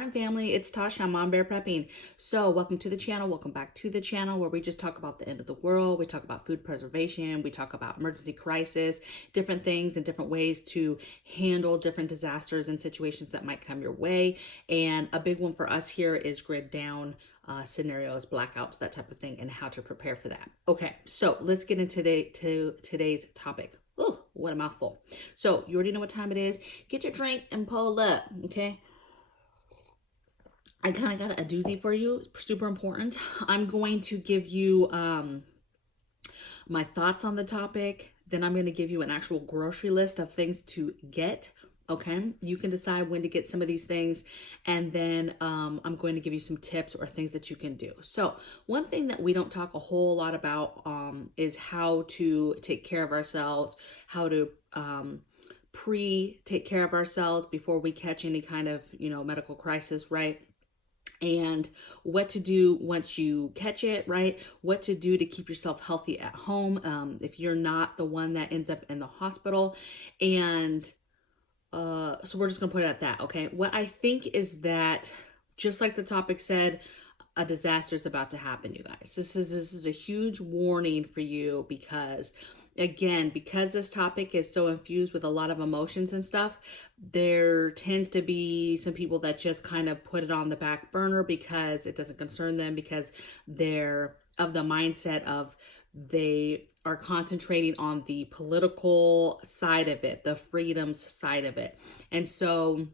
morning, family. It's Tasha. I'm Mom Bear Prepping. So welcome to the channel. Welcome back to the channel where we just talk about the end of the world. We talk about food preservation. We talk about emergency crisis, different things and different ways to handle different disasters and situations that might come your way. And a big one for us here is grid down scenarios, blackouts, that type of thing, and how to prepare for that. Okay, so let's get into today's topic. Oh, what a mouthful. So you already know what time it is. Get your drink and pull up, okay? I kind of got a doozy for you. It's super important. I'm going to give you my thoughts on the topic. Then I'm going to give you an actual grocery list of things to get. Okay, you can decide when to get some of these things. And then I'm going to give you some tips or things that you can do. So one thing that we don't talk a whole lot about is how to take care of ourselves, how to take care of ourselves before we catch any kind of, medical crisis, right? And what to do once you catch it, right? What to do to keep yourself healthy at home if you're not the one that ends up in the hospital. And so we're just gonna put it at that, okay? What I think is that, just like the topic said, a disaster is about to happen, you guys. This is a huge warning for you because, again, because this topic is so infused with a lot of emotions and stuff, there tends to be some people that just kind of put it on the back burner because it doesn't concern them, because they're of the mindset of they are concentrating on the political side of it, the freedoms side of it. And so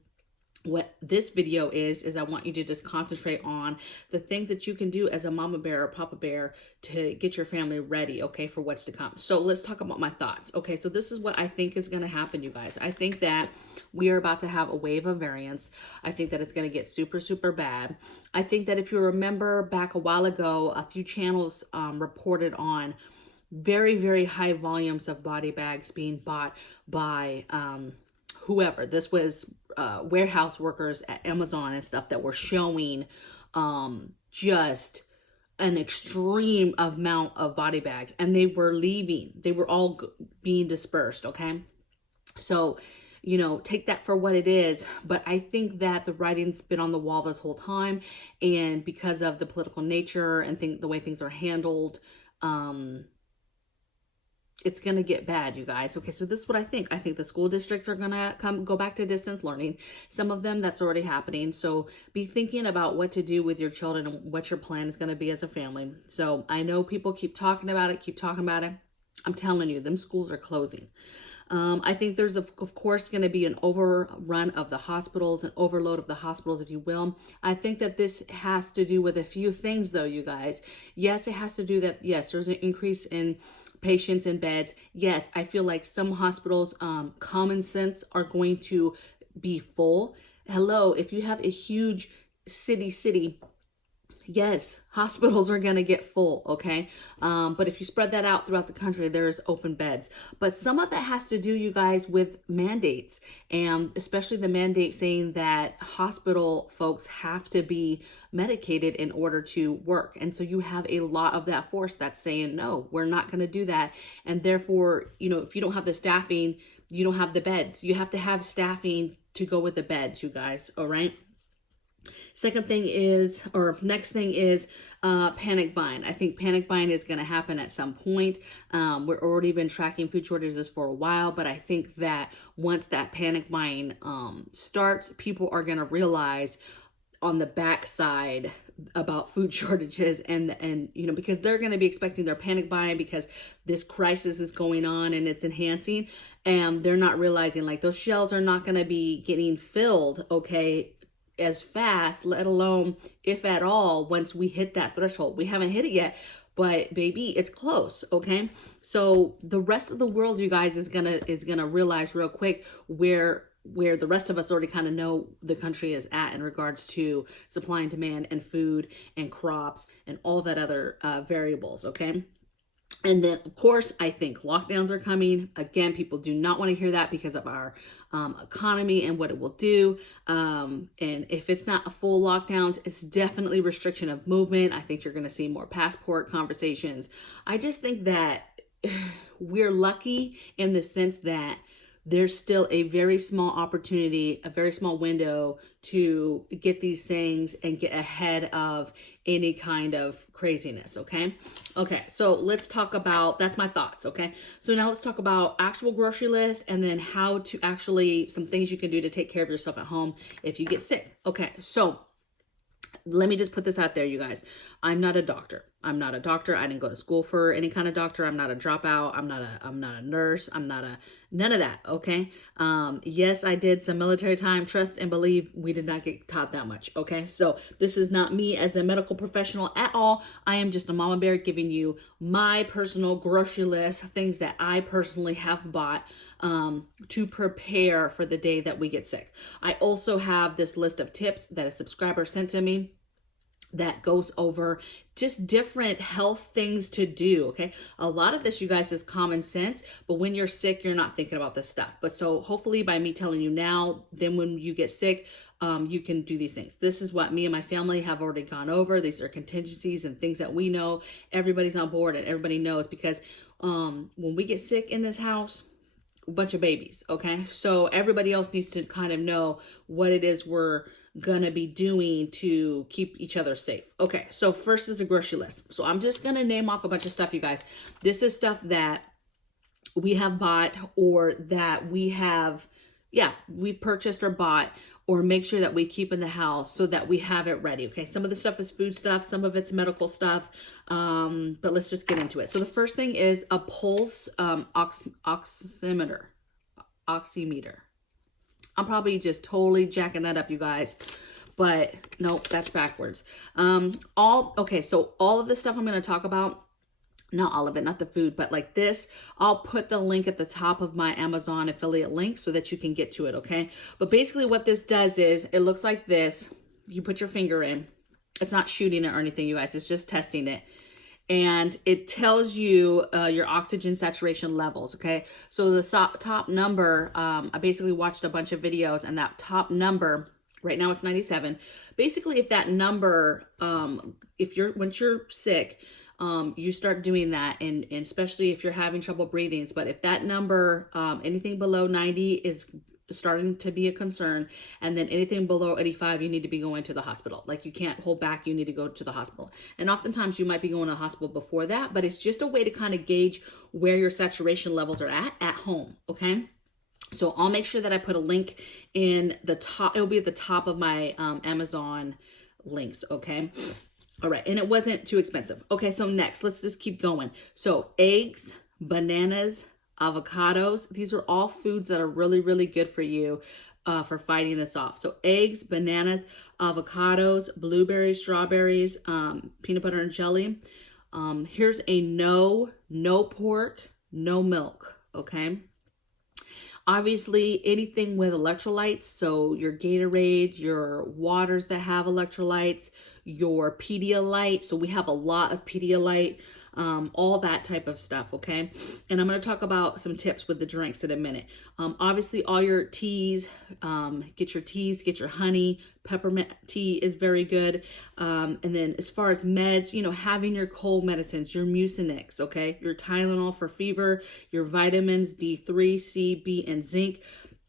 what this video is I want you to just concentrate on the things that you can do as a mama bear or papa bear to get your family ready, okay, for what's to come. So let's talk about my thoughts. Okay, so this is what I think is going to happen, you guys. I think that we are about to have a wave of variants. I think that it's going to get super, super bad. I think that if you remember back a while ago, a few channels reported on very, very high volumes of body bags being bought by whoever. This was warehouse workers at Amazon and stuff that were showing just an extreme amount of body bags, and they were leaving. They were all being dispersed, okay? So, take that for what it is. But I think that the writing's been on the wall this whole time, and because of the political nature and the way things are handled, it's going to get bad, you guys. Okay, so this is what I think. I think the school districts are going to go back to distance learning. Some of them, that's already happening. So be thinking about what to do with your children and what your plan is going to be as a family. So I know people keep talking about it. I'm telling you, them schools are closing. I think there's, of course, going to be an overrun of the hospitals, an overload of the hospitals, if you will. I think that this has to do with a few things, though, you guys. Yes, it has to do that. Yes, there's an increase in patients in beds. Yes, I feel like some hospitals, common sense, are going to be full. Hello, if you have a huge city, yes, hospitals are going to get full, okay? But if you spread that out throughout the country, there's open beds. But some of that has to do, you guys, with mandates, and especially the mandate saying that hospital folks have to be medicated in order to work. And so you have a lot of that force that's saying, no, we're not going to do that. And therefore, if you don't have the staffing, you don't have the beds. You have to have staffing to go with the beds, you guys, all right? Next thing is panic buying. I think panic buying is going to happen at some point. We're already been tracking food shortages for a while, but I think that once that panic buying starts, people are going to realize on the backside about food shortages and because they're going to be expecting their panic buying because this crisis is going on and it's enhancing, and they're not realizing like those shelves are not going to be getting filled, okay, as fast, let alone if at all, once we hit that threshold. We haven't hit it yet, but baby, it's close, okay? So the rest of the world, you guys, is gonna realize real quick where the rest of us already kind of know the country is at in regards to supply and demand and food and crops and all that other variables, okay? And then, of course, I think lockdowns are coming. Again, people do not want to hear that because of our economy and what it will do. And if it's not a full lockdown, it's definitely restriction of movement. I think you're going to see more passport conversations. I just think that we're lucky in the sense that there's still a very small opportunity, a very small window to get these things and get ahead of any kind of craziness, okay? Okay, so let's talk about, that's my thoughts, okay? So now let's talk about actual grocery list and then how to actually, some things you can do to take care of yourself at home if you get sick. Okay, so let me just put this out there, you guys. I'm not a doctor. I'm not a doctor. I didn't go to school for any kind of doctor. I'm not a dropout. I'm not a nurse. I'm not a, none of that. Okay. Yes, I did some military time. Trust and believe we did not get taught that much. Okay. So this is not me as a medical professional at all. I am just a mama bear giving you my personal grocery list, things that I personally have bought to prepare for the day that we get sick. I also have this list of tips that a subscriber sent to me that goes over just different health things to do, okay? A lot of this, you guys, is common sense, but when you're sick, you're not thinking about this stuff. But so hopefully by me telling you now, then when you get sick, you can do these things. This is what me and my family have already gone over. These are contingencies and things that we know. Everybody's on board and everybody knows because when we get sick in this house, a bunch of babies, okay? So everybody else needs to kind of know what it is we're gonna be doing to keep each other safe. Okay, so first is a grocery list. So I'm just gonna name off a bunch of stuff, you guys. This is stuff that we have bought or that we have, we purchased or bought, or make sure that we keep in the house so that we have it ready. Okay, some of the stuff is food stuff, some of it's medical stuff, but let's just get into it. So the first thing is a pulse oximeter. I'm probably just totally jacking that up, you guys, but nope, that's backwards. Okay, so all of the stuff I'm going to talk about, not all of it, not the food, but like this, I'll put the link at the top of my Amazon affiliate link so that you can get to it, okay? But basically what this does is, it looks like this. You put your finger in. It's not shooting it or anything, you guys. It's just testing it. And it tells you your oxygen saturation levels, okay? So the top number, I basically watched a bunch of videos, and that top number, right now it's 97. Basically, if that number, once you're sick, you start doing that, and especially if you're having trouble breathing, but if that number, anything below 90 is starting to be a concern, and then anything below 85, you need to be going to the hospital. Like, you can't hold back, you need to go to the hospital. And oftentimes you might be going to the hospital before that, but it's just a way to kind of gauge where your saturation levels are at home, okay? So I'll make sure that I put a link in the top. It'll be at the top of my Amazon links, okay? All right, and it wasn't too expensive. Okay, so next, let's just keep going. So eggs, bananas, avocados, these are all foods that are really, really good for you for fighting this off. So eggs, bananas, avocados, blueberries, strawberries, peanut butter and jelly. Here's a no pork, no milk, okay? Obviously, anything with electrolytes, so your Gatorade, your waters that have electrolytes, your Pedialyte, so we have a lot of Pedialyte, all that type of stuff, okay? And I'm going to talk about some tips with the drinks in a minute. Obviously, all your teas, get your honey. Peppermint tea is very good. And then as far as meds, having your cold medicines, your Mucinex, okay? Your Tylenol for fever, your vitamins D3, C, B, and zinc,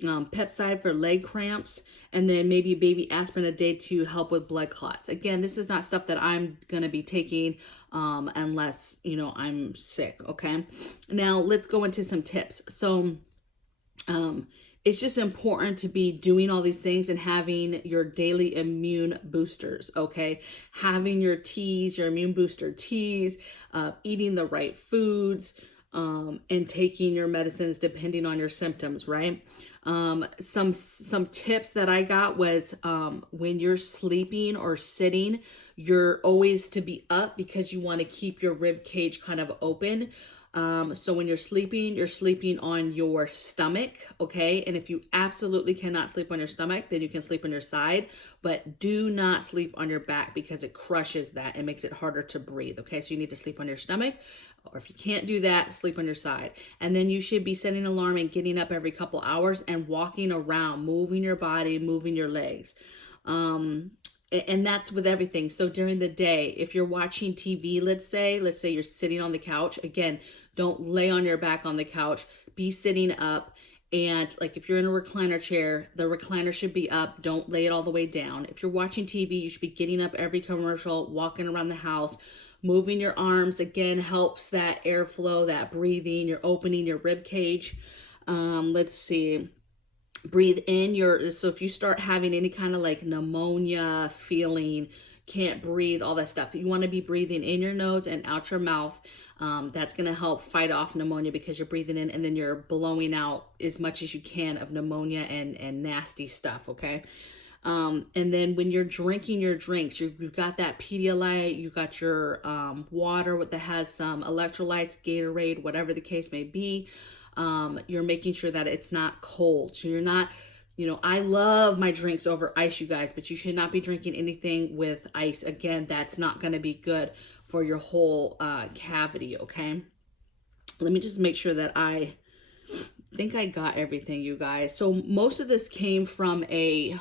Pepside for leg cramps, and then maybe baby aspirin a day to help with blood clots. Again, this is not stuff that I'm going to be taking unless, I'm sick, okay? Now, let's go into some tips. So, it's just important to be doing all these things and having your daily immune boosters, okay? Having your teas, your immune booster teas, eating the right foods, and taking your medicines depending on your symptoms, right? Some tips that I got was when you're sleeping or sitting, you're always to be up because you want to keep your rib cage kind of open. So when you're sleeping on your stomach, okay? And if you absolutely cannot sleep on your stomach, then you can sleep on your side, but do not sleep on your back because it crushes that and makes it harder to breathe, okay? So you need to sleep on your stomach, or if you can't do that, sleep on your side. And then you should be setting an alarm and getting up every couple hours and walking around, moving your body, moving your legs. And that's with everything. So during the day, if you're watching TV, let's say you're sitting on the couch, again, don't lay on your back on the couch, be sitting up And like if you're in a recliner chair, the recliner should be up. Don't lay it all the way down. If you're watching TV, you should be getting up every commercial, walking around the house, moving your arms. Again, helps that airflow, that breathing. You're opening your rib cage. Let's see. Breathe in your, so if you start having any kind of like pneumonia feeling, can't breathe, all that stuff, you want to be breathing in your nose and out your mouth. That's going to help fight off pneumonia because you're breathing in and then you're blowing out as much as you can of pneumonia and nasty stuff. Okay. And then when you're drinking your drinks, you've got that Pedialyte, you got your water that has some electrolytes, Gatorade, whatever the case may be. You're making sure that it's not cold. So you're not, I love my drinks over ice, you guys, but you should not be drinking anything with ice. Again, that's not going to be good for your whole cavity, okay? Let me just make sure that I think I got everything, you guys. So most of this came from a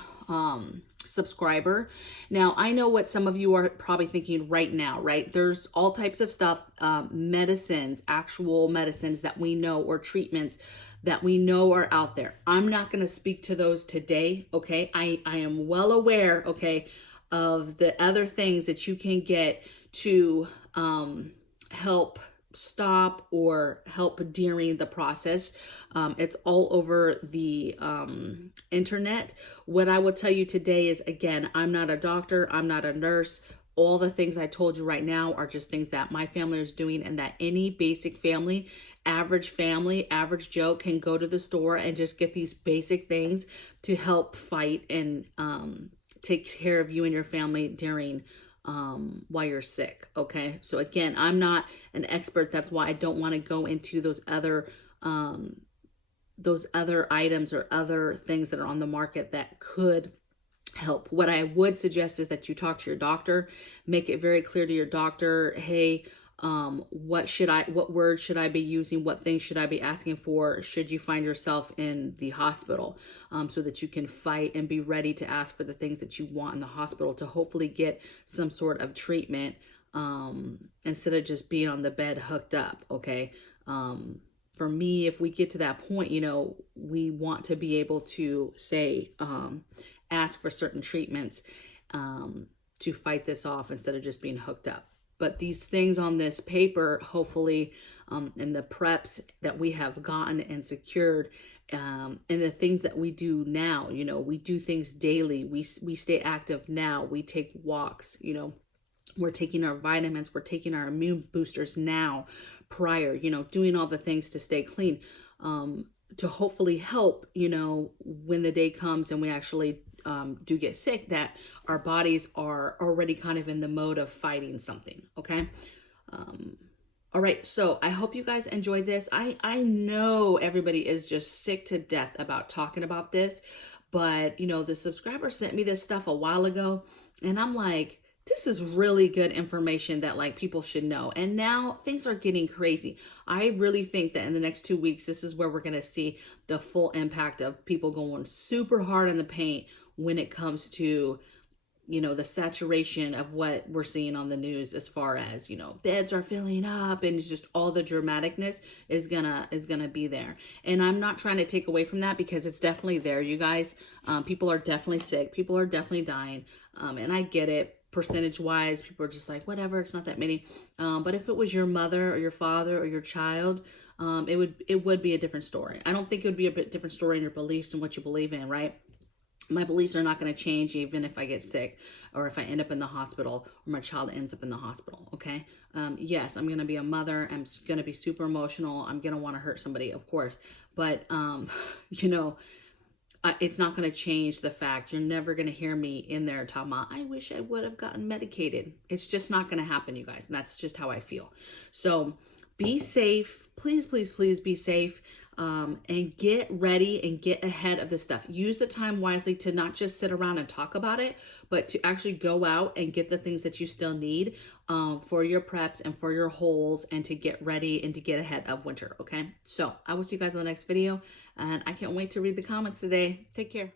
subscriber. Now, I know what some of you are probably thinking right now, right? There's all types of stuff, medicines, actual medicines that we know, or treatments that we know are out there. I'm not going to speak to those today, okay? I am well aware, okay, of the other things that you can get to help stop or help during the process. It's all over the internet. What I will tell you today is, again, I'm not a doctor, I'm not a nurse. All the things I told you right now are just things that my family is doing, and that any basic family, average Joe can go to the store and just get these basic things to help fight and take care of you and your family during while you're sick. Okay. So again, I'm not an expert. That's why I don't want to go into those other items or other things that are on the market that could help. What I would suggest is that you talk to your doctor, make it very clear to your doctor, hey, what words should I be using? What things should I be asking for? Should you find yourself in the hospital, so that you can fight and be ready to ask for the things that you want in the hospital to hopefully get some sort of treatment, instead of just being on the bed hooked up. Okay. For me, if we get to that point, we want to be able to say, ask for certain treatments, to fight this off instead of just being hooked up. But these things on this paper, hopefully, and the preps that we have gotten and secured, and the things that we do now, we do things daily. We stay active now. We take walks, we're taking our vitamins, we're taking our immune boosters now, prior, doing all the things to stay clean, to hopefully help, when the day comes and we actually do get sick, that our bodies are already kind of in the mode of fighting something. Okay. All right. So I hope you guys enjoyed this. I know everybody is just sick to death about talking about this, but the subscriber sent me this stuff a while ago, and I'm like, this is really good information that like people should know. And now things are getting crazy. I really think that in the next 2 weeks, this is where we're going to see the full impact of people going super hard in the paint when it comes to, the saturation of what we're seeing on the news, as far as, beds are filling up, and it's just all the dramaticness is gonna be there. And I'm not trying to take away from that, because it's definitely there, you guys. People are definitely sick. People are definitely dying. And I get it. Percentage wise, people are just like, whatever, it's not that many. But if it was your mother or your father or your child, it would be a different story. I don't think it would be a bit different story in your beliefs and what you believe in, right? My beliefs are not going to change even if I get sick, or if I end up in the hospital, or my child ends up in the hospital. Okay. Yes, I'm going to be a mother. I'm going to be super emotional. I'm going to want to hurt somebody, of course. But, it's not going to change the fact you're never going to hear me in there talking about, I wish I would have gotten medicated. It's just not going to happen, you guys. And that's just how I feel. So be safe. Please, please, please be safe. And get ready and get ahead of this stuff. Use the time wisely to not just sit around and talk about it, but to actually go out and get the things that you still need, for your preps and for your holes, and to get ready and to get ahead of winter. Okay. So I will see you guys in the next video, and I can't wait to read the comments today. Take care.